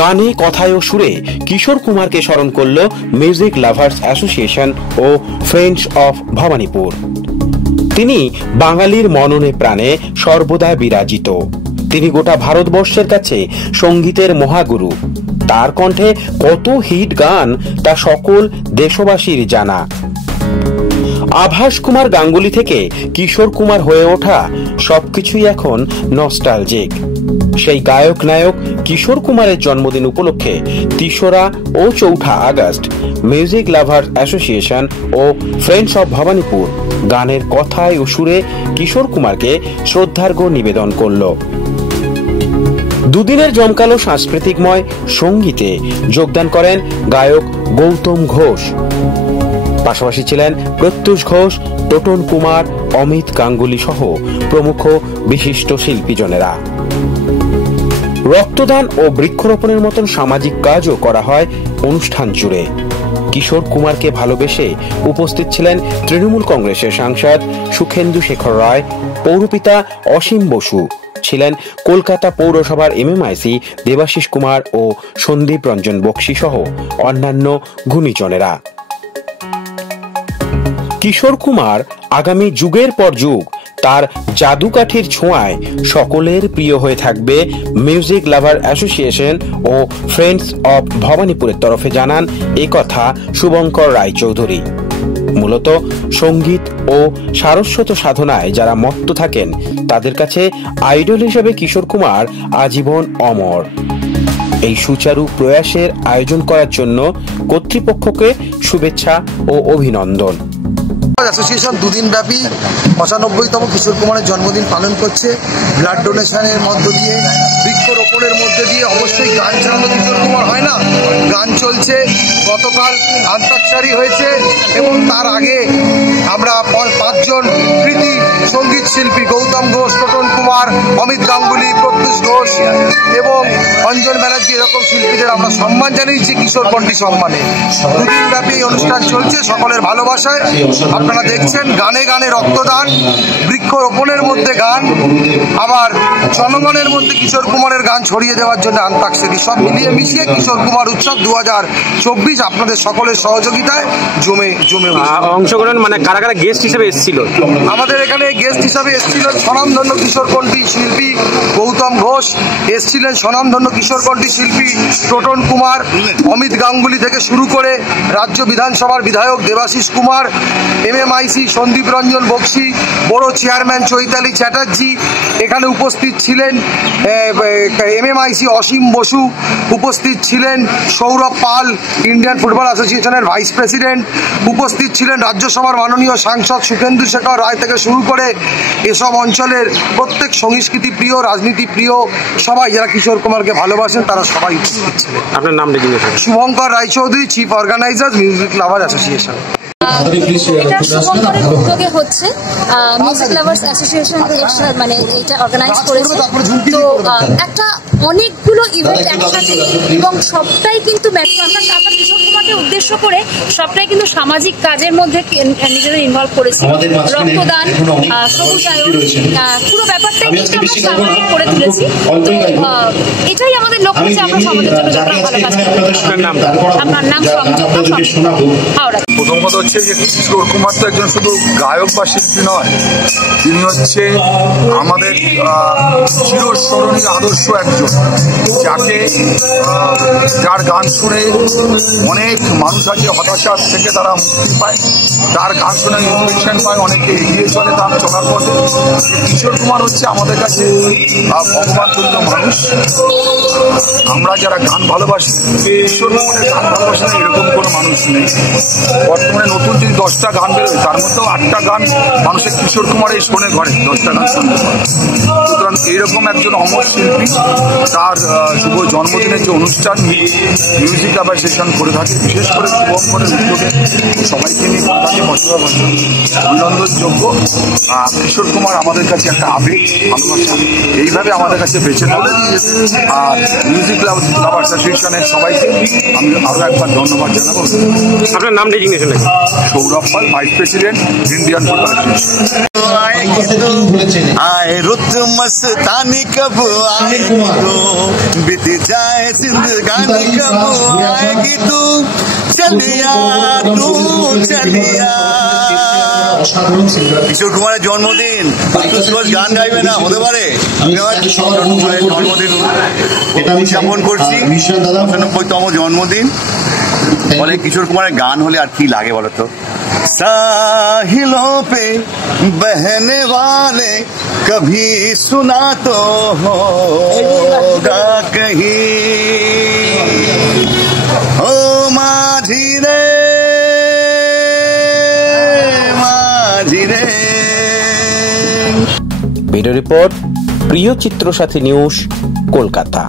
গানে কথায় ও সুরে কিশোর কুমারকে স্মরণ করল মিউজিক লাভার্স অ্যাসোসিয়েশন ও ফ্রেন্ডস অফ ভবানীপুর। তিনি বাঙালির মননে প্রাণে সর্বদা বিরাজিত। তিনি গোটা ভারতবর্ষের কাছে সঙ্গীতের মহাগুরু। তার কণ্ঠে কত হিট গান তা সকল দেশবাসীর জানা। আভাস কুমার গাঙ্গুলি থেকে কিশোর কুমার হয়ে ওঠা সবকিছুই এখন নস্টালজিক। সেই গায়ক নায়ক কিশোর কুমারের জন্মদিন উপলক্ষে ৩রা ও ৪ঠা আগস্ট মিউজিক লাভার্স অ্যাসোসিয়েশন ও ফ্রেন্ডস অব ভবানীপুর গানের কথায় ও সুরে কিশোর কুমারকে শ্রদ্ধার্ঘ্য নিবেদন করল। দুদিনের জমকালো সাংস্কৃতিকময় সঙ্গীতে যোগদান করেন গায়ক গৌতম ঘোষ। পাশাপাশি ছিলেন প্রত্যুষ ঘোষ, টোটন কুমার, অমিত গাঙ্গুলি সহ প্রমুখ বিশিষ্ট শিল্পীজনেরা। রক্তদান ও বৃক্ষরোপণের মতন সামাজিক কাজও করা হয় অনুষ্ঠান জুড়ে। কিশোর কুমারকে ভালোবেসে উপস্থিত ছিলেন তৃণমূল কংগ্রেসের সাংসদ সুখেন্দু শেখর রায়, পৌরপিতা অসীম বসু, ছিলেন কলকাতা পৌরসভার এমএমআইসি দেবাশিস কুমার ও সন্দীপ রঞ্জন বক্সি সহ অন্যান্য গুণীজনেরা। কিশোর কুমার আগামী যুগের পর যুগ তার জাদুকাঠির ছোঁয়ায় সকলের প্রিয় হয়ে থাকবে মিউজিক লাভার অ্যাসোসিয়েশন ও ফ্রেন্ডস অব ভবানীপুরের তরফে জানান একথা শুভঙ্কর রায়চৌধুরী। মূলত সঙ্গীত ও সারস্বত সাধনায় যারা মত্ত থাকেন তাদের কাছে আইডল হিসেবে কিশোর কুমার আজীবন অমর। এই সুচারু প্রয়াসের আয়োজন করার জন্য কর্তৃপক্ষকে শুভেচ্ছা ও অভিনন্দন। অ্যাসোসিয়েশন দুদিন ব্যাপী ৯৫তম কিশোর কুমারের জন্মদিন পালন করছে। ব্লাড ডোনেশনের মধ্য দিয়ে, বৃক্ষরোপণের মধ্যে দিয়ে, অবশ্যই গান ছাড়ানো কিশোর কুমার হয় না, গান চলছে। গতকাল আন্তাক্ষরী হয়েছে এবং তার আগে আমরা ৫জন কৃতি সঙ্গীত শিল্পী গৌতম ঘোষ, টোটন কুমার, অমিত গাঙ্গুলি, প্রত্যুষ ঘোষ এবং অঞ্জন ব্যানার্জি এরকম শিল্পীদের আমরা সম্মান জানিয়েছি কিশোর কণ্ঠী সম্মানে। দুদিন ব্যাপী অনুষ্ঠান চলছে সকলের ভালোবাসায়। আপনারা দেখছেন গানে গানে রক্তদান, বৃক্ষরোপণের মধ্যে গান, আবার জনগণের মধ্যে কিশোর কুমারের গান ছড়িয়ে দেওয়ার জন্য আন্তাক্ষরী, সব মিলিয়ে মিশিয়ে কিশোর কুমার উৎসব ২০২৪ আপনাদের সকলের সহযোগিতায় জমে অংশগ্রহণ। মানে কারা কারা গেস্ট হিসেবে এসেছিল? আমাদের এখানে গেস্ট হিসাবে এসেছিলেন স্বনামধন্য কিশোর কণ্ঠী শিল্পী গৌতম ঘোষ, এসেছিলেন স্বনামধন্য কিশোর কণ্ঠী শিল্পী টোটন কুমার, অমিত গাঙ্গুলি থেকে শুরু করে রাজ্য বিধানসভার বিধায়ক দেবাশিস কুমার, এমএমআইসি সন্দীপ রঞ্জন বক্সি, বড় চেয়ারম্যান চৈতালি চ্যাটার্জি, এখানে উপস্থিত ছিলেন এমএমআইসি অসীম বসু, উপস্থিত ছিলেন সৌরভ পাল, ইন্ডিয়ান ফুটবল অ্যাসোসিয়েশনের ভাইস প্রেসিডেন্ট, উপস্থিত ছিলেন রাজ্যসভার মাননীয় সাংসদ সুখেন্দু শেখর রায় থেকে শুরু করে এসব অঞ্চলের প্রত্যেক সংস্কৃতি প্রিয়, রাজনীতি প্রিয় সবাই যারা কিশোর কুমারকে ভালোবাসেন তারা সবাই উপস্থিত ছিলেন। আপনার নাম? Subhankar Roychowdhury, chief organiser, music lover association. এটা শুভঙ্করের উদ্যোগে হচ্ছে, মিউজিক লাভার্স অ্যাসোসিয়েশন মানে এটা অর্গানাইজ করেছে। তো একটা অনেকগুলো ইভেন্ট একসাথে এবং সবটাই কিন্তু আমরা কিশোর কুমারকে উদ্দেশ্য করে সবটাই কিন্তু সামাজিক কাজের মধ্যে নিজেদের ইনভলভ করেছি। রক্তদান, সবুজায়ন, পুরো ব্যাপারটাই কিন্তু আমরা সামাজিক করে তুলেছি। তো এটাই আমাদের লক্ষ্য যে আমরা সমাজের জন্য যতটা ভালো কাজ করি। আমার নাম হাওড়া। প্রথম কথা হচ্ছে যে কিশোর কুমার তো একজন শুধু গায়ক বা শিল্পী নয়, তিনি হচ্ছে আমাদের চিরস্মরণীয় আদর্শ একজন, যার গান শুনে অনেক মানুষ আছে হতাশা থেকে তারা মুক্তি পায়, তার গান শুনে ইনস্পিরেশন পায়, অনেকে এগিয়ে চলে তার চলার পথে। কিশোর কুমার হচ্ছে আমাদের কাছে ভগবান তুল্য মানুষ। আমরা যারা গান ভালোবাসি, কিশোর কুমারের গান ভালোবাসি না এরকম কোনো মানুষ নেই। বর্তমানে নতুন যদি 10টা গান বেরোয় তার মধ্যেও 8টা গান মানুষের কিশোর কুমারের শোনে ঘরে, 10টা গান শুনতে পারে। সুতরাং এইরকম একজন অমর শিল্পী তার শুভ জন্মদিনের যে অনুষ্ঠান মিউজিক লাভার সেশন করে থাকে, বিশেষ করে শুভঙ্করের উদ্যোগে সবাইকে নিয়ে তাকে অভিনন্দনযোগ্য। কিশোর কুমার আমাদের কাছে একটা আবেগ, ভালোবাসা, এইভাবে আমাদের কাছে বেঁচে তোলে। আর মিউজিক লাভার অ্যাসোসিয়েশনের সবাইকে আমি আরো একবার ধন্যবাদ জানাবো। আপনার নাম? Sourav Paul, vice president, Indian football association. आए रुत मस्तानी कब आएगी तो बीत जाए जिंदगानी कब आएगी तू चलिया तू चलिया। কিশোর কুমারের জন্মদিন গান গাইবে না হতে পারে? কিশোর কুমারের জন্মদিন উদযাপন করছি, 95তম জন্মদিন। বলে কিশোর কুমারের গান হলে আর কি লাগে বলো তো? साहिलों पे बहने वाले कभी सुना तो होगा कहीं ओ माझी रे माझी रे। ভিডিও রিপোর্ট প্রিয় চিত্র সাথী নিউজ, কলকাতা।